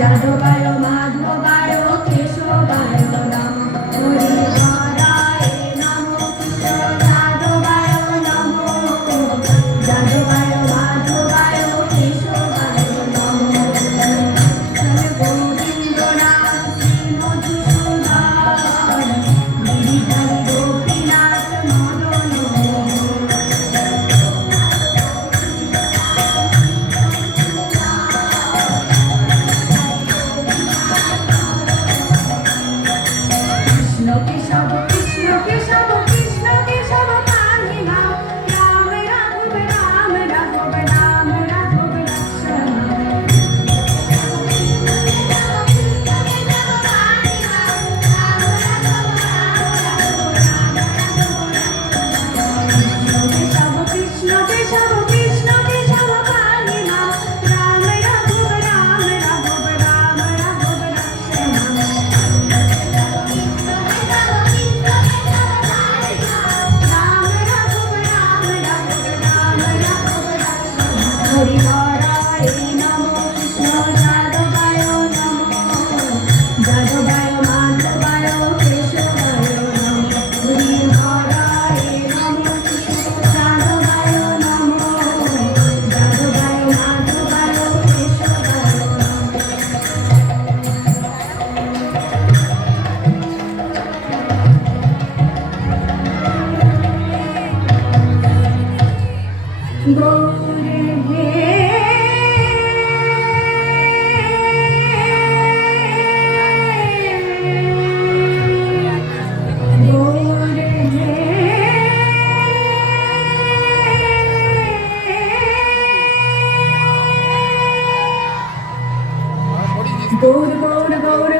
যাদবায় মাধবায় কেশবায় নমঃ হরি হরায় নমঃ কৃষ্ণ যাদবায় নমঃ যাদবায় মাধবায় কেশবায় নমঃ গোবিন্দ নাম শ্রী মধুসূদন গিরিধারী গোপীনাথ মদন কেশব কৃষ্ণ কেশব কৃষ্ণ কেশব পাহি নাম রাম রাঘব রাম রাঘব রাম রাঘব লক্ষ্মণ কেশব কৃষ্ণ কেশব কৃষ্ণ কেশব পাহি নাম রাম রাঘব রাম রাঘব রাম রাঘব লক্ষ্মণ হরি হরায় নমঃ কৃষ্ণ যাদবায় নমঃ যাদবায় মাধবায় কেশবায় নমঃ হরি হরায় নমঃ কৃষ্ণ যাদবায় নমঃ যাদবায় মাধবায় কেশবায় নমঃ গৌরে হে গৌরে হে গৌর গৌর গৌর